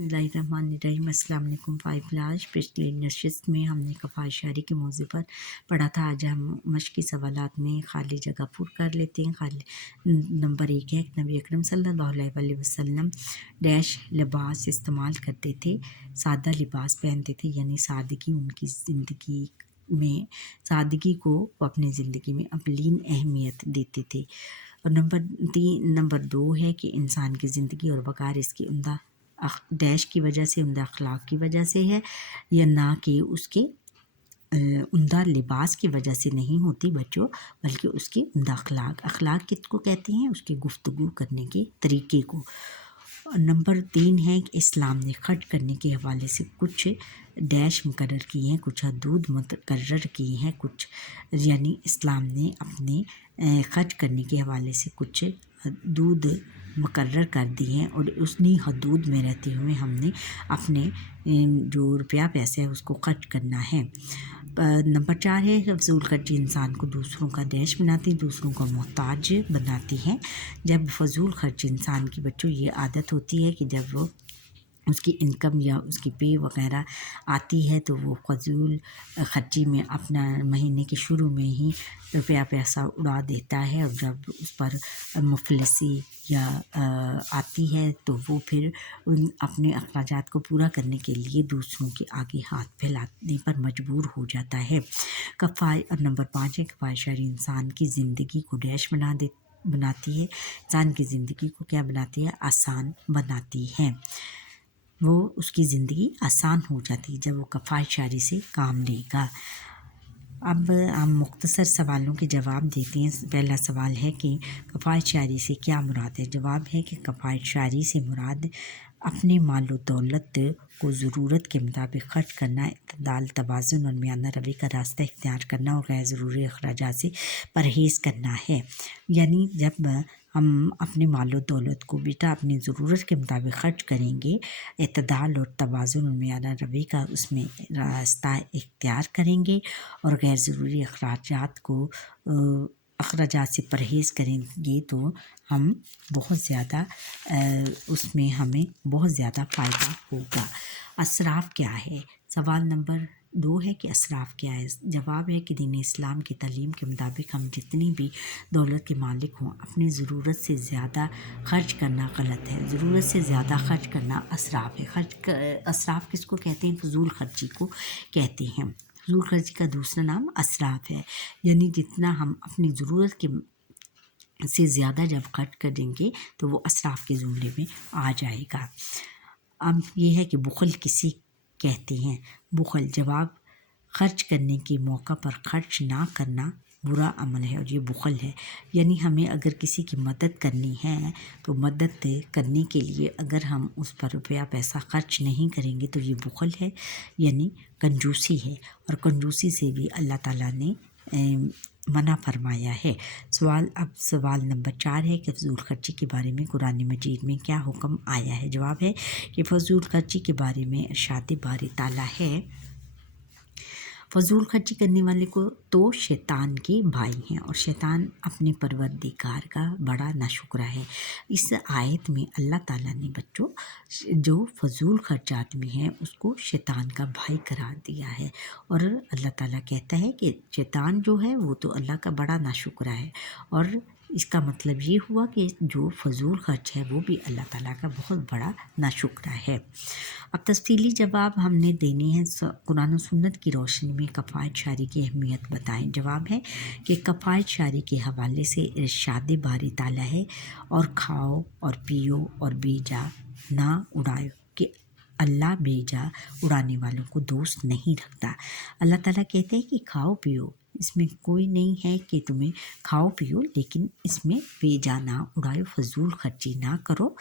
बिस्मिल्लाहिर्रहमानिर्रहीम। अस्सलाम वालेकुम। लास्ट पिछली नशिस्त में हमने कफ़ायत शायरी के मौज़ू पर पढ़ा था। आज हम मश्क़ी सवालात में खाली जगह पुर कर लेते हैं। खाली नंबर 1 है, नबी अकरम सल्लल्लाहु अलैहि वसल्लम डैश लिबास इस्तेमाल करते थे, सादा लिबास पहनते थे, यानी सादगी उनकी ज़िंदगी में, सादगी को वो अपनी ज़िंदगी में अवलीन अहमियत देते थे। और नंबर 2 है कि इंसान की ज़िंदगी और वक़ार इसकी उम्दा डैश की वजह से, उम्दा अखलाक की वजह से है, या ना कि उसके उम्दा लिबास की वजह से नहीं होती बच्चों, बल्कि उसके उम्दा अखलाक किसको कहते हैं? उसकी गुफ्तगू करने के तरीके को। और नंबर 3 है कि इस्लाम ने खर्च करने के हवाले से कुछ डैश मुकर्रर किए हैं, कुछ हदूद मुकर्रर किए हैं, कुछ यानी इस्लाम ने अपने खर्च करने के हवाले से कुछ हदूद मुकर्रर कर दी हैं, और उन्हीं हदूद में रहते हुए हमने अपने जो रुपया पैसा है उसको खर्च करना है। नंबर 4 है कि फजूल खर्ची इंसान को दूसरों का डैश बनाती, दूसरों का मोहताज बनाती है। जब फजूल खर्च इंसान की बच्चों ये आदत होती है कि जब वो उसकी इनकम या उसकी पे वगैरह आती है तो वो फजूल खर्ची में अपना महीने के शुरू में ही रुपया पैसा उड़ा देता है, और जब उस पर मुफलिसी या आती है तो वो फिर अपने अखराजात को पूरा करने के लिए दूसरों के आगे हाथ फैलाने पर मजबूर हो जाता है। और नंबर 5 है कफ़ायत शायरी इंसान की ज़िंदगी को डैश बनाती है, इंसान की ज़िंदगी को क्या बनाती है? आसान बनाती है। वो उसकी ज़िंदगी आसान हो जाती है जब वो कफ़ायत शायरी से काम लेगा। अब हम मुख्तसर सवालों के जवाब देते हैं। पहला सवाल है कि कफ़ायत शायरी से क्या मुराद है? जवाब है कि कफ़ायत शायरी से मुराद अपने माल व दौलत को ज़रूरत के मुताबिक खर्च करना, इत्तदाल, तवाज़ुन और मियाना रवि का रास्ता इख्तियार करना, और गैर ज़रूरी अखराजात से परहेज़ करना है। यानी जब हम अपने माल व दौलत को बेटा अपनी ज़रूरत के मुताबिक खर्च करेंगे, इत्तदाल और तवाज़ुन और मियाना रवि का उसमें रास्ता इख्तियार करेंगे, और गैर ज़रूरी अखराजात से परहेज़ करेंगे, तो हम बहुत ज़्यादा उसमें हमें बहुत ज़्यादा फ़ायदा होगा। असराफ क्या है? सवाल नंबर 2 है कि असराफ क्या है? जवाब है कि दीन इस्लाम की तालीम के मुताबिक हम जितनी भी दौलत के मालिक हों, अपनी ज़रूरत से ज़्यादा खर्च करना गलत है। ज़रूरत से ज़्यादा खर्च करना असराफ है। असराफ किसको कहते हैं? फजूल खर्ची को कहते हैं। फजूल खर्ची का दूसरा नाम असराफ है, यानी जितना हम अपनी ज़रूरत के से ज़्यादा जब खर्च करेंगे तो वो असराफ के ज़ुमरे में आ जाएगा। अब ये है कि बुख़ल किसी कहते हैं? बुख़ल जवाब खर्च करने के मौका पर खर्च ना करना बुरा अमल है, और ये बुख़ल है। यानी हमें अगर किसी की मदद करनी है तो मदद करने के लिए अगर हम उस पर रुपया पैसा खर्च नहीं करेंगे तो ये बुख़ल है, यानी कंजूसी है, और कंजूसी से भी अल्लाह ताला ने मना फरमाया है। सवाल नंबर 4 है कि फजूल खर्ची के बारे में कुरान मजीद में क्या हुक्म आया है? जवाब है कि फजूल खर्ची के बारे में इरशाद बारी ताला है, फजूल खर्ची करने वाले को तो शैतान के भाई हैं, और शैतान अपने परवरदिगार का बड़ा नाशुक्रा है। इस आयत में अल्लाह ताला ने बच्चों जो फजूल खर्चात में है उसको शैतान का भाई करार दिया है, और अल्लाह ताला कहता है कि शैतान जो है वो तो अल्लाह का बड़ा नाशुक्रा है, और इसका मतलब ये हुआ कि जो फजूल खर्च है वो भी अल्लाह ताला का बहुत बड़ा नाशुक्रा है। अब तफसीली जवाब हमने देने हैं। कुरान और सुन्नत की रोशनी में कफ़ायत शायरी की अहमियत बताएं। जवाब है कि कफ़ायत शायरी के हवाले से इरशाद बारी ताला है, और खाओ और पियो और बेजा ना उड़ाओ, कि अल्लाह बेजा उड़ाने वालों को दोस्त नहीं रखता। अल्लाह ताला कहते हैं कि खाओ पियो, इसमें कोई नहीं है कि तुम्हें खाओ पियो, लेकिन इसमें बेजा ना उड़ाओ, फजूल खर्ची ना करो,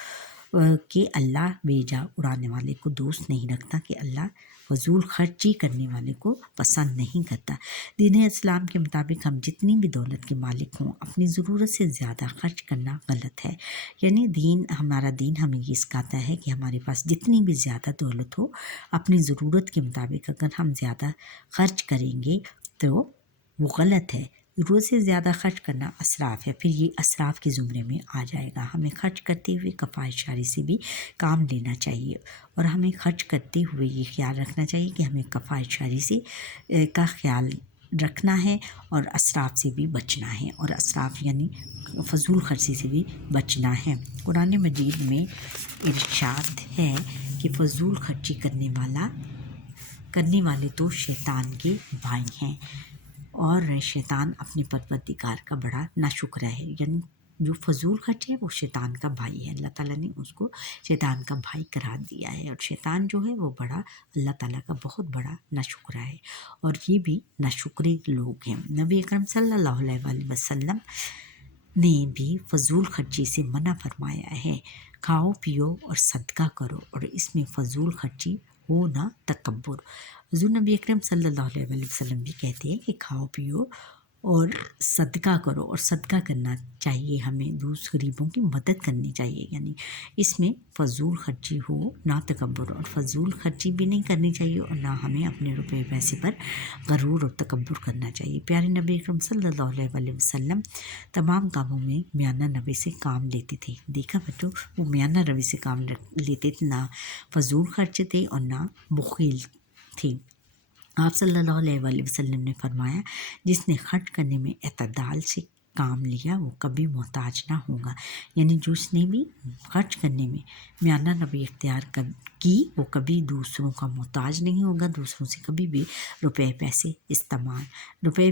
कि अल्लाह बेजा उड़ाने वाले को दोस्त नहीं रखता, कि अल्लाह फजूल खर्ची करने वाले को पसंद नहीं करता। दीन इस्लाम के मुताबिक हम जितनी भी दौलत के मालिक हों, अपनी ज़रूरत से ज़्यादा खर्च करना गलत है। यानी हमारा दीन हमें ये सिखाता है कि हमारे पास जितनी भी ज़्यादा दौलत हो, अपनी ज़रूरत के मुताबिक अगर हम ज़्यादा खर्च करेंगे तो वो गलत है। ضرورت سے زیادہ خرچ کرنا اسراف ہے، پھر یہ اسراف کے زمرے میں آ جائے گا۔ ہمیں خرچ کرتے ہوئے کفایت شاری سے بھی کام لینا چاہیے، اور ہمیں خرچ کرتے ہوئے یہ خیال رکھنا چاہیے کہ ہمیں کفایت شاری سے کا خیال رکھنا ہے، اور اسراف سے بھی بچنا ہے، اور اسراف یعنی فضول خرچی سے بھی بچنا ہے۔ قرآن مجید میں ارشاد ہے کہ فضول خرچی کرنے والے تو شیطان کے بھائی ہیں، اور شیطان اپنے پروردگار کا بڑا ناشکرا ہے، یعنی جو فضول خرچ ہے وہ شیطان کا بھائی ہے۔ اللہ تعالیٰ نے اس کو شیطان کا بھائی قرار دیا ہے، اور شیطان جو ہے وہ بڑا اللہ تعالیٰ کا بہت بڑا ناشکرا ہے، اور یہ بھی ناشکرے لوگ ہیں۔ نبی اکرم صلی اللہ علیہ وآلہ وسلم نے بھی فضول خرچی سے منع فرمایا ہے۔ کھاؤ پیو اور صدقہ کرو، اور اس میں فضول خرچی ہو نہ تکبر۔ حضور نبی اکرم صلی اللہ علیہ وآلہ وسلم بھی کہتے ہیں کہ کھاؤ پیو اور صدقہ کرو، اور صدقہ کرنا چاہیے ہمیں، غریبوں کی مدد کرنی چاہیے، یعنی اس میں فضول خرچی ہو نہ تکبر، اور فضول خرچی بھی نہیں کرنی چاہیے، اور نہ ہمیں اپنے روپے پیسے پر غرور اور تکبر کرنا چاہیے۔ پیارے نبی اکرم صلی اللہ علیہ وآلہ وسلم تمام کاموں میں میانہ روی سے کام لیتے تھے۔ دیکھا بچوں، وہ میانہ روی سے کام لیتے تھے، نہ فضول خرچ تھے اور نہ بخیل تھے۔ آپ صلی اللہ علیہ وآلہ وسلم نے فرمایا، جس نے خرچ کرنے میں اعتدال سے کام لیا وہ کبھی محتاج نہ ہوگا، یعنی جس نے بھی خرچ کرنے میں میانہ روی اختیار کی وہ کبھی دوسروں کا محتاج نہیں ہوگا، دوسروں سے کبھی بھی روپے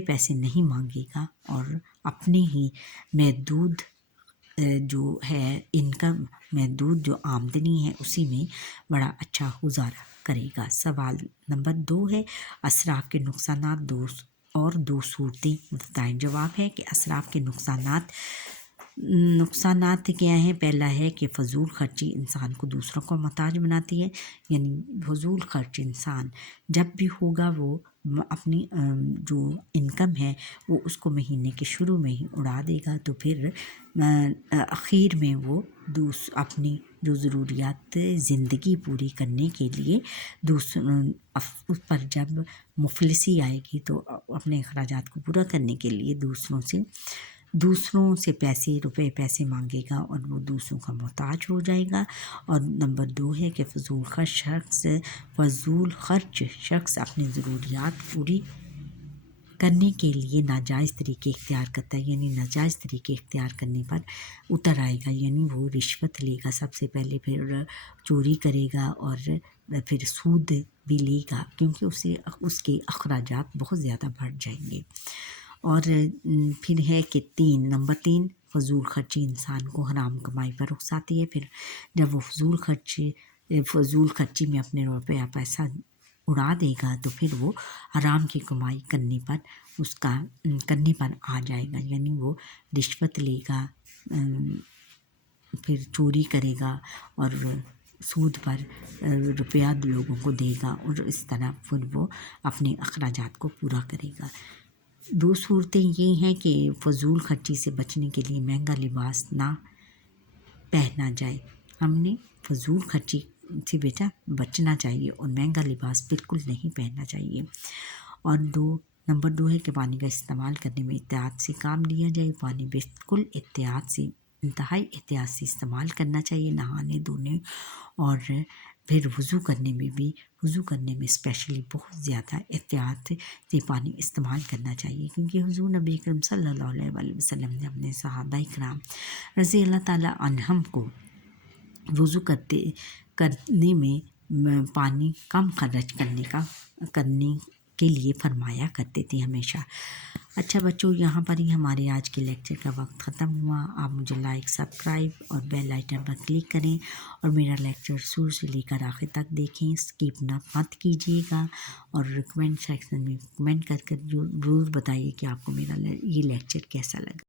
پیسے نہیں مانگے گا، اور اپنی ہی محدود جو ہے انکم، محدود جو آمدنی ہے اسی میں بڑا اچھا گزارا کرے گا۔ سوال نمبر 2 ہے، اسراف کے نقصانات دو صورتیں بتائیں۔ جواب ہے کہ اسراف کے نقصانات کیا ہیں؟ پہلا ہے کہ فضول خرچی انسان کو دوسروں کو محتاج بناتی ہے، یعنی فضول خرچ انسان جب بھی ہوگا وہ اپنی جو انکم ہے وہ اس کو مہینے کے شروع میں ہی اڑا دے گا، تو پھر اخیر میں وہ اپنی جو ضروریات زندگی پوری کرنے کے لیے اس پر جب مفلسی آئے گی تو اپنے اخراجات کو پورا کرنے کے لیے دوسروں سے روپے پیسے مانگے گا، اور وہ دوسروں کا محتاج ہو جائے گا۔ اور نمبر 2 ہے کہ فضول خرچ شخص اپنی ضروریات پوری کرنے کے لیے ناجائز طریقے اختیار کرتا ہے، یعنی ناجائز طریقے اختیار کرنے پر اتر آئے گا، یعنی وہ رشوت لے گا سب سے پہلے، پھر چوری کرے گا، اور پھر سود بھی لے گا، کیونکہ اس کے اخراجات بہت زیادہ بڑھ جائیں گے۔ اور پھر ہے کہ نمبر 3 فضول خرچی انسان کو حرام کمائی پر اکساتی ہے۔ پھر جب وہ فضول خرچی میں اپنے روپیہ پیسہ اڑا دے گا تو پھر وہ حرام کی کمائی کرنے پر آ جائے گا، یعنی وہ رشوت لے گا، پھر چوری کرے گا، اور سود پر روپیہ لوگوں کو دے گا، اور اس طرح پھر وہ اپنے اخراجات کو پورا کرے گا۔ 2 صورتیں یہ ہیں کہ فضول خرچی سے بچنے کے لیے مہنگا لباس نہ پہنا جائے، ہم نے فضول خرچی سے بیٹا بچنا چاہیے، اور مہنگا لباس بالکل نہیں پہننا چاہیے۔ اور نمبر 2 ہے کہ پانی کا استعمال کرنے میں احتیاط سے کام لیا جائے، پانی بالکل انتہائی احتیاط سے استعمال کرنا چاہیے، نہانے دھونے اور پھر وضو کرنے میں اسپیشلی بہت زیادہ احتیاط سے پانی استعمال کرنا چاہیے، کیونکہ حضور نبی اکرم صلی اللہ علیہ وآلہ وسلم نے اپنے صحابہ کرام رضی اللہ تعالیٰ عنہم کو وضو کرنے میں پانی کم خرچ کرنے کے لیے فرمایا کرتے تھے ہمیشہ۔ اچھا بچوں، یہاں پر ہی ہمارے آج کے لیکچر کا وقت ختم ہوا۔ آپ مجھے لائک، سبسکرائب اور بیل آئیکن پر کلک کریں، اور میرا لیکچر شروع سے لے کر آخر تک دیکھیں، اسکپ مت کیجیے گا، اور کمنٹ سیکشن میں کمنٹ کر ضرور بتائیے کہ آپ کو میرا یہ لیکچر کیسا لگا۔